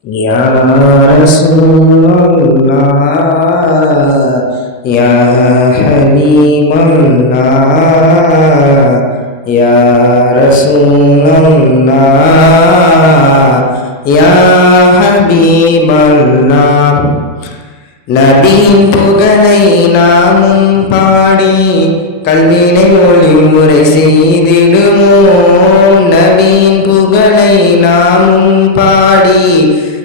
Ya Rasulullah, Ya Habibullah, Ya Rasulullah, Ya Habibullah. நபியின் புகழை நாமும் பாடி கல்வினை மொழிமுறை செய்திடுவோம். நபியின் புகழை நாமும் பாடி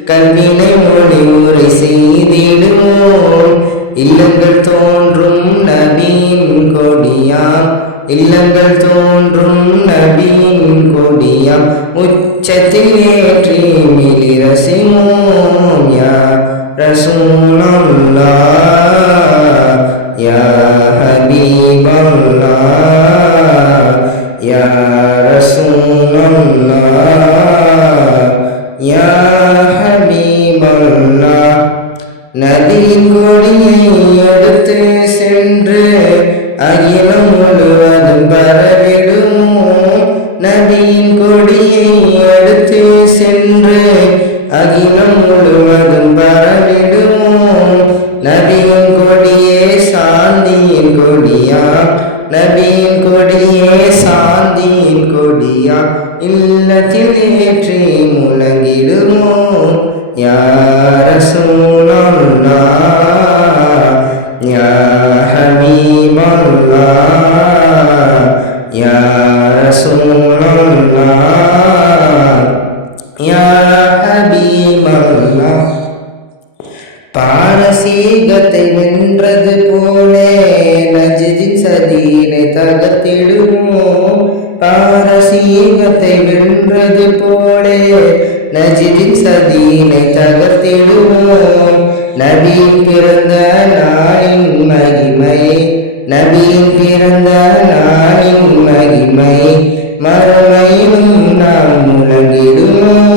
கல்வினை மொழிமுறை செய்திடுவோம். இல்லங்கள் தோன்றும் நபியின் கொடியாம், இல்லங்கள் தோன்றும் நபியின் கொடியாம். உச்சத்தில் ஏற்றி மிளிரசிமோம். யா Rasulullah, Ya Habibullah, Ya Rasulullah, Ya Habibullah. நபியின் கொடியை எடுத்து சென்று அகிலம் முழுவதும் பரவிடுவோம். நபியின் கொடியை எடுத்து சென்று அகிலம் முழுவதும் பரவிடுவோம். நபியின் கொடியே சாந்தியின் கொடியா, நபியின் கொடியே சாந்தியின் கொடியா. இல்லத்தில் ஏற்றி முழங்கிடுவோம். யா ரசூலுல்லாஹ், யா ஹபீபுல்லாஹ், யா ரசூலுல்லாஹ், யா ஹபீபுல்லாஹ். பாரசீகத்தை வென்றது போலே நஜ்தின் சதீனை தகர்த்திடுவோம். பாரசீகத்தை வென்றது போலே நஜ்தின் சதீனை தகர்த்திடுவோம். நபியின் பிறந்த நாளின் மகிமை, நபியின் பிறந்த நாளின் மகிமை மறுமையிலும் நாம் முழங்கிடுவோம்.